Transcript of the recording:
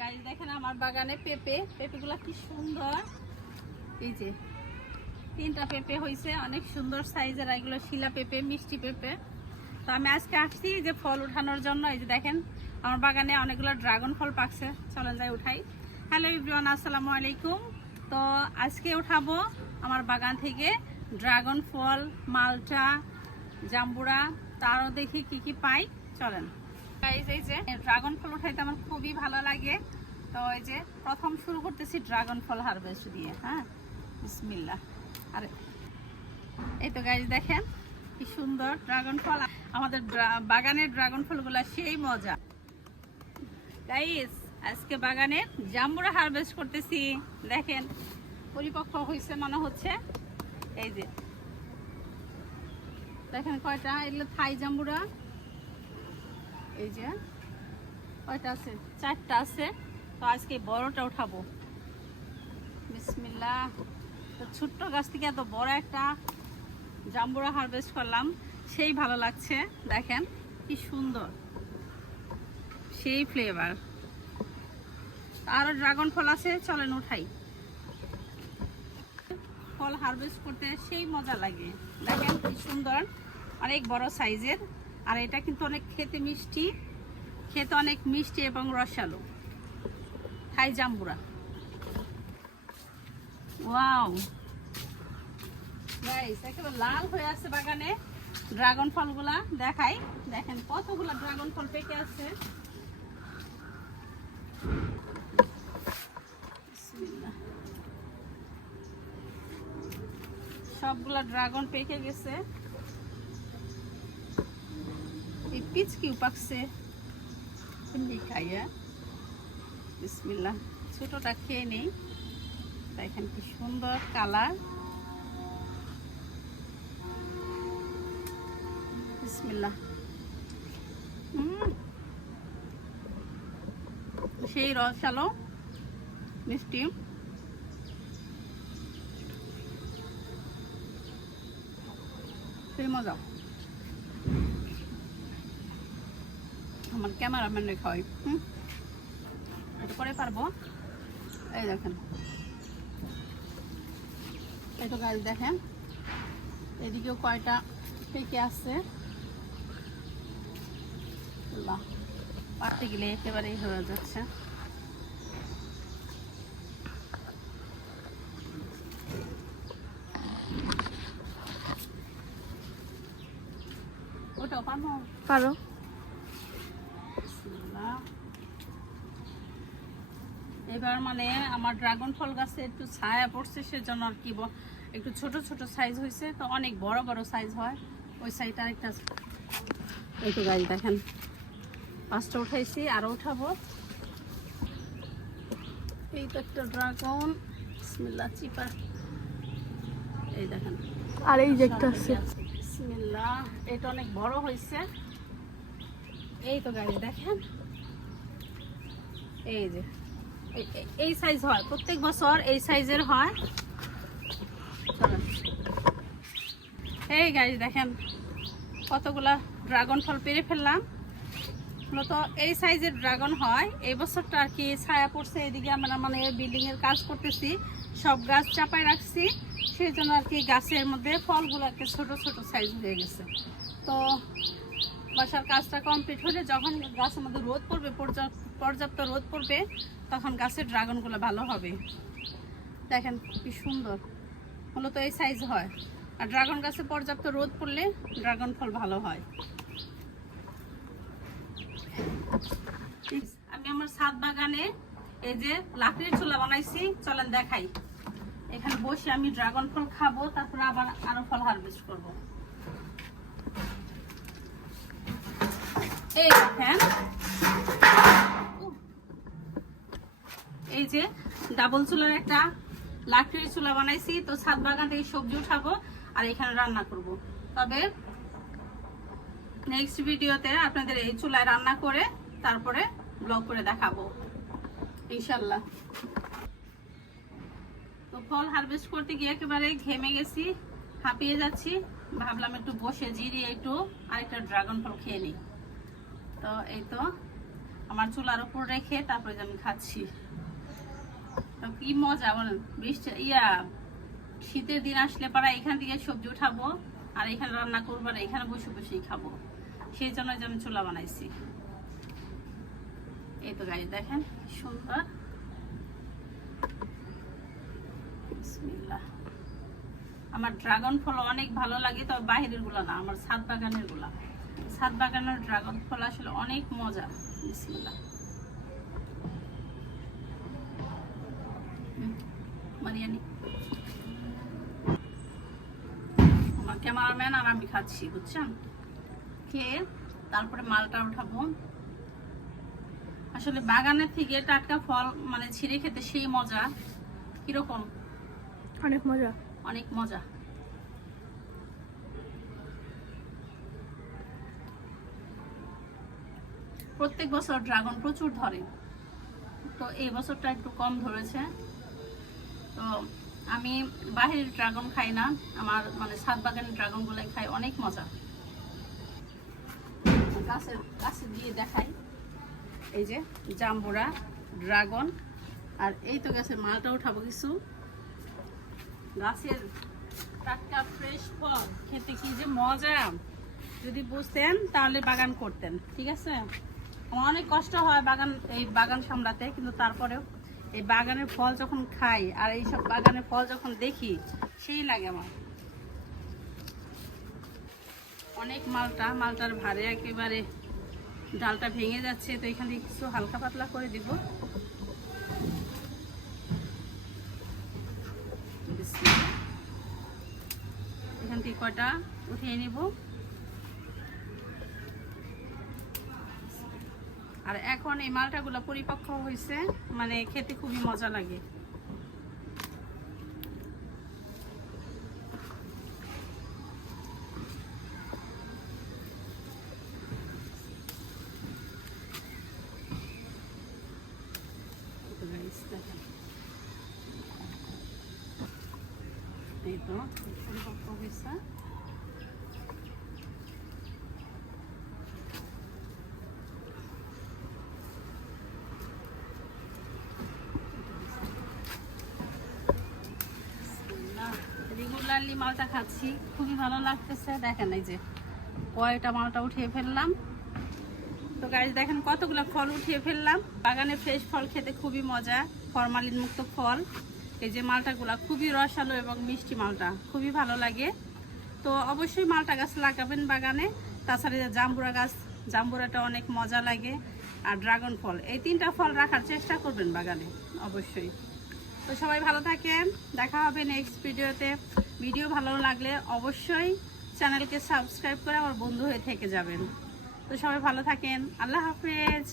Guys দেখেন আমার বাগানে পেঁপে, পেঁপেগুলো কি সুন্দর। এই যে, তিনটা পেঁপে হয়েছে অনেক সুন্দর সাইজের, এগুলো শিলা পেঁপে, মিষ্টি পেঁপে। তো আমি আজকে আসছি যে ফল উঠানোর জন্য, এই যে দেখেন, আমার বাগানে অনেকগুলো ড্রাগন ফল পাকছে। চলেন যাই উঠাই। হ্যালো ইব্রিয়ান আসসালামু আলাইকুম। তো আজকে উঠাবো আমার বাগান থেকে ড্রাগন ফল, মালটা, জাম্বুরা, তারও দেখি কি কি পাই। চলেন। Guys, এই যে ড্রাগন ফল উঠাইতে আমার খুবই ভালো লাগে। তো এই যে প্রথম শুরু করতেছি ড্রাগন ফল হারভেস্ট দিয়ে হ্যাঁ? বিসমিল্লাহ। আরে এই তো গাইজ দেখেন কি সুন্দর ড্রাগন ফল আমাদের বাগানের ড্রাগন ফলগুলো সেই মজা। গাইস আজকে বাগানে জাম্বুরা হারভেস্ট করতেছি। দেখেন পরিপক্ক হয়েছে মনে হচ্ছে। এই যে দেখেন কয়টা এগুলো থাই জাম্বুরা। এই যে, কয়টা আছে? চারটা আছে। তো আজকে বড়টা উঠাবো। বিসমিল্লাহ। তো ছোট্ট গাছ থেকে এত বড় একটা জাম্বুরা হারভেস্ট করলাম। সেই ভালো লাগছে, দেখেন, কি সুন্দর। সেই ফ্লেভার আরও ড্রাগন ফল আছে, চলেন উঠাই। ফল হারভেস্ট করতে সেই মজা লাগে। দেখেন, কি সুন্দর। অনেক বড় সাইজের আর এটা কিন্তু অনেক খেতে মিষ্টি, খেতে অনেক মিষ্টি এবং রসালো। থাই জাম্বুরা। ওয়াও। একেবারে লাল হয়ে আছে বাগানে ড্রাগন ফলগুলা। দেখাই, দেখেন কতগুলা ড্রাগন ফল পেকে আছে। সবগুলা ড্রাগন পেকে গেছে। এই পিচ কি পাকছে এমনি খাই হ্যাঁ বিসমিল্লাহ। ছোটটা খেয়ে নেই। দেখেন কি সুন্দর কালার। বিসমিল্লাহ। হুম। সেই রসালো মিষ্টি। সেই মজা। আমার ক্যামেরাম্যানে খাওয়াই হুম? এটা করে পারব। এই দেখেন। এটা গাছ দেখেন। এদিকেও কয়টা পেকে আসছে পারতে গেলে একেবারেই হয়ে যাচ্ছে। ওটাও পারব? পারো। এবার মানে আমার ড্রাগন ফল গাছে একটু ছায়া পড়ছে সেজন্য আর কি একটু ছোট ছোট সাইজ হয়েছে তো অনেক বড় বড় সাইজ হয়। ওই সাইজটা একটা এই তো গাছ দেখেন। পাঁচটা উঠাইছি আরও উঠাবো। এই তো একটা ড্রাগন চিপা। এই দেখেন। আর এই যে একটা আছে। এটা অনেক বড় হয়েছে এই তো গাড়ি দেখেন। এই যে। এই- সাইজ হয়। প্রত্যেক বছর এই সাইজের হয়। এই গাড়ি দেখেন কতগুলা ড্রাগন ফল পেরে ফেললাম। মূলত এই সাইজের ড্রাগন হয়। এই বছরটা আর কি ছায়া পড়ছে, এদিকে আমরা মানে বিল্ডিং এর কাজ করতেছি। সব গাছ চাপায় রাখছি। সেই জন্য আর কি গাছের মধ্যে ফলগুলো একটা ছোট ছোট সাইজ হয়ে গেছে। তো বাসার কাজটা কমপ্লিট হলে যখন গাছের মধ্যে রোদ পড়বে পর্যাপ্ত রোদ পড়বে, তখন গাছের ড্রাগনগুলো ভালো হবে। দেখেন কি সুন্দর। মূলত এই সাইজ হয়। আর ড্রাগন গাছে পর্যাপ্ত রোদ পড়লে ড্রাগন ফল ভালো হয়। আমি আমার ছাদ বাগানে এই যে লাকড়ির চুলা বানাইছি, চলেন দেখাই। এখানে বসে আমি ড্রাগন ফল খাব, তারপরে আবার আরও ফল হারভেস্ট করব। এই দেখেন। এই যে ডাবল চুলার একটা লাকড়ির চুলা বানাইছি, তো ছাদ বাগান থেকে সবজি উঠাবো আর এখানে রান্না করব। তবে নেক্সট ভিডিওতে আপনাদের এই চুলায় রান্না করে তারপরে ব্লগ করে দেখাবো ইনশাল্লাহ তো ফল হারভেস্ট করতে গিয়ে একেবারে ঘেমে গেছি, হাঁপিয়ে যাচ্ছি। ভাবলাম একটু বসে জিরিয়ে একটু আরেকটা ড্রাগন ফল খেয়ে নিই। তো এই তো আমার চুলার উপর রেখে তারপরে আমি খাচ্ছি। তো কি মজা বলেন? বৃষ্টি ইয়া, শীতের দিন আসলে পারা এখান থেকে সবজি উঠাবো আর এখানে রান্না করব আর এখানে বসে বসেই খাব। সেই জন্য যে আমি চুলা বানাইছি। এই তো গাড়ি দেখেন সুন্দর। আমার ড্রাগন ফল অনেক ভালো লাগে, তবে বাহিরেরগুলা না, আমার ছাদ বাগানেরগুলা ছাদ বাগানের ড্রাগন ফল আসলে অনেক মজা। বিসমিল্লাহ। হুম, মারিয়ানি আমার ক্যামেরাম্যান আর আমি খাচ্ছি বুঝছেন? খেয়ে তারপরে মালটা উঠাবো। আসলে বাগানের থেকে টাটকা ফল মানে ছিঁড়ে খেতে সেই মজা। কীরকম? অনেক মজা। অনেক মজা। প্রত্যেক বছর ড্রাগন প্রচুর ধরে। তো এই বছরটা একটু কম ধরেছে। তো আমি বাহিরের ড্রাগন খাই না। আমার মানে ছাদ বাগানের ড্রাগন গুলাই খাই অনেক মজা। গাছের গাছে দিয়ে দেখাই। এই যে জাম্বুরা, ড্রাগন, আর এই তো গাছের মালটা উঠাবো কিছু। গাছের টাটকা ফ্রেশ ফল। খেতে কি যে মজা। যদি বুঝতেন তাহলে বাগান করতেন। ঠিক আছে? আমার অনেক কষ্ট হয় বাগান, এই বাগান সামলাতে, কিন্তু তারপরেও এই বাগানের ফল যখন খাই আর এই সব বাগানের ফল যখন দেখি, সেই লাগে আমার। অনেক মালটা, মালটার ভারে একেবারে ডালটা ভেঙে যাচ্ছে, তো এখান থেকে কিছু হালকা পাতলা করে দিব। এখান থেকে কয়টা উঠিয়ে নিব? আর এখন এই মালটাগুলো পরিপক্ক হয়েছে মানে খেতে খুবই মজা লাগে। এই তো, পরিপক্ক হয়েছে রেগুলারলি মালটা খাচ্ছি। খুবই ভালো লাগতেছে। দেখেন এই যে কয়টা মালটা উঠিয়ে ফেললাম। তো গাছ দেখেন কতগুলো ফল উঠিয়ে ফেললাম। বাগানে ফ্রেশ ফল খেতে খুবই মজা ফরমালিন মুক্ত ফল। এই যে মালটাগুলা খুবই রসালো এবং মিষ্টি মালটা, খুবই ভালো লাগে। তো অবশ্যই মালটা গাছ লাগাবেন বাগানে। তাছাড়া জাম্বুরা গাছ, জাম্বুরাটা অনেক মজা লাগে। আর ড্রাগন ফল, এই তিনটা ফল রাখার চেষ্টা করবেন বাগানে, অবশ্যই। তো সবাই ভালো থাকেন। দেখা হবে নেক্সট ভিডিওতে ভিডিও ভালো লাগলে অবশ্যই চ্যানেলকে সাবস্ক্রাইব করে আমার বন্ধু হয়ে থেকে যাবেন। তো সবাই ভালো থাকেন। আল্লাহ হাফেজ।